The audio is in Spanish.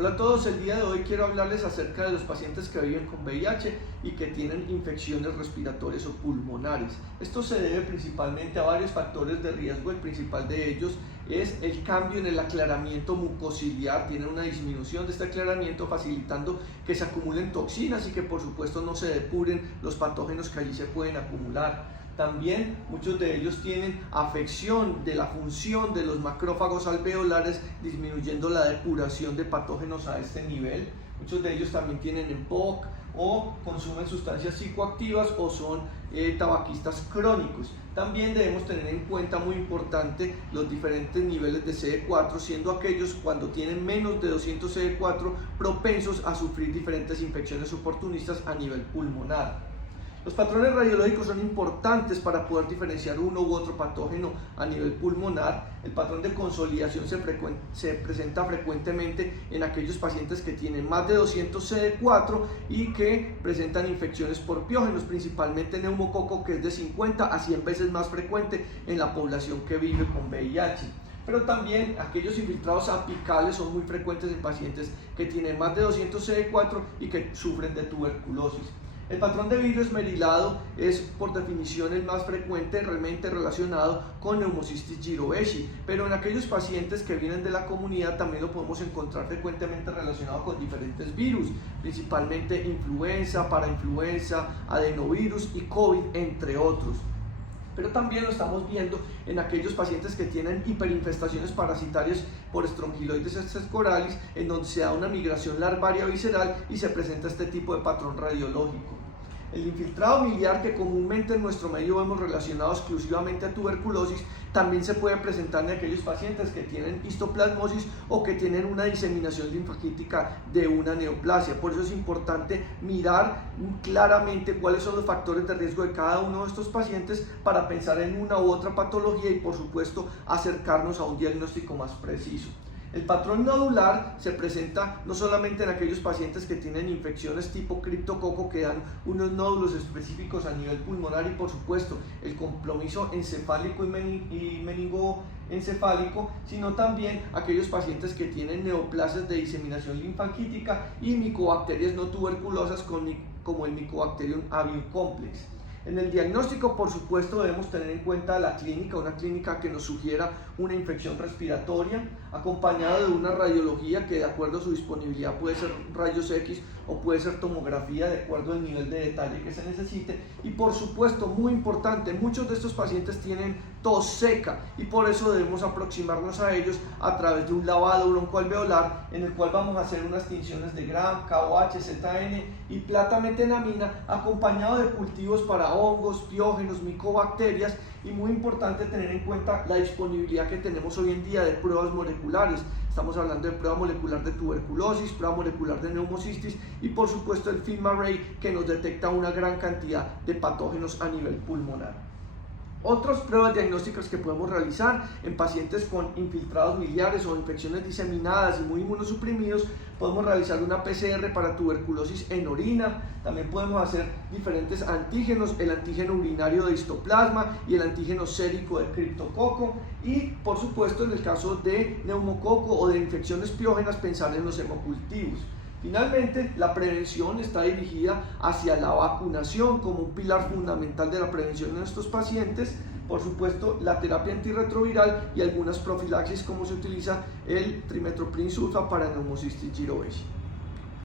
Hola a todos, el día de hoy quiero hablarles acerca de los pacientes que viven con VIH y que tienen infecciones respiratorias o pulmonares. Esto se debe principalmente a varios factores de riesgo. El principal de ellos es el cambio en el aclaramiento mucociliar. Tienen una disminución de este aclaramiento, facilitando que se acumulen toxinas y que por supuesto no se depuren los patógenos que allí se pueden acumular. También muchos de ellos tienen afección de la función de los macrófagos alveolares, disminuyendo la depuración de patógenos a este nivel. Muchos de ellos también tienen EPOC o consumen sustancias psicoactivas o son tabaquistas crónicos. También debemos tener en cuenta, muy importante, los diferentes niveles de CD4, siendo aquellos cuando tienen menos de 200 CD4 propensos a sufrir diferentes infecciones oportunistas a nivel pulmonar. Los patrones radiológicos son importantes para poder diferenciar uno u otro patógeno a nivel pulmonar. El patrón de consolidación se presenta frecuentemente en aquellos pacientes que tienen más de 200 CD4 y que presentan infecciones por piógenos, principalmente neumococo, que es de 50 a 100 veces más frecuente en la población que vive con VIH. Pero también aquellos infiltrados apicales son muy frecuentes en pacientes que tienen más de 200 CD4 y que sufren de tuberculosis. El patrón de vidrio esmerilado es por definición el más frecuente, realmente relacionado con Pneumocystis jirovecii, pero en aquellos pacientes que vienen de la comunidad también lo podemos encontrar frecuentemente relacionado con diferentes virus, principalmente influenza, parainfluenza, adenovirus y COVID, entre otros. Pero también lo estamos viendo en aquellos pacientes que tienen hiperinfestaciones parasitarias por Strongyloides scoralis, en donde se da una migración larvaria visceral y se presenta este tipo de patrón radiológico. El infiltrado miliar, que comúnmente en nuestro medio vemos relacionado exclusivamente a tuberculosis, también se puede presentar en aquellos pacientes que tienen histoplasmosis o que tienen una diseminación linfagítica de una neoplasia. Por eso es importante mirar claramente cuáles son los factores de riesgo de cada uno de estos pacientes para pensar en una u otra patología y por supuesto acercarnos a un diagnóstico más preciso. El patrón nodular se presenta no solamente en aquellos pacientes que tienen infecciones tipo criptococo, que dan unos nódulos específicos a nivel pulmonar, y por supuesto el compromiso encefálico y meningoencefálico, sino también aquellos pacientes que tienen neoplasias de diseminación linfagítica y micobacterias no tuberculosas como el Mycobacterium avium complex. En el diagnóstico, por supuesto, debemos tener en cuenta la clínica, una clínica que nos sugiera una infección respiratoria, acompañada de una radiología que, de acuerdo a su disponibilidad, puede ser rayos X o puede ser tomografía, de acuerdo al nivel de detalle que se necesite. Y por supuesto, muy importante, muchos de estos pacientes tienen tos seca y por eso debemos aproximarnos a ellos a través de un lavado broncoalveolar, en el cual vamos a hacer unas tinciones de Gram, KOH, ZN y plata-metenamina, acompañado de cultivos para hongos, piógenos, micobacterias, y muy importante tener en cuenta la disponibilidad que tenemos hoy en día de pruebas moleculares. Estamos hablando de prueba molecular de tuberculosis, prueba molecular de pneumocystis y por supuesto el FilmArray, que nos detecta una gran cantidad de patógenos a nivel pulmonar. Otras pruebas diagnósticas que podemos realizar en pacientes con infiltrados miliares o infecciones diseminadas y muy inmunosuprimidos: podemos realizar una PCR para tuberculosis en orina, también podemos hacer diferentes antígenos, el antígeno urinario de histoplasma y el antígeno sérico de criptococo, y por supuesto en el caso de neumococo o de infecciones piógenas, pensar en los hemocultivos. Finalmente, la prevención está dirigida hacia la vacunación como un pilar fundamental de la prevención en estos pacientes. Por supuesto, la terapia antirretroviral y algunas profilaxis, como se utiliza el trimethoprim sulfa para Pneumocystis jirovecii.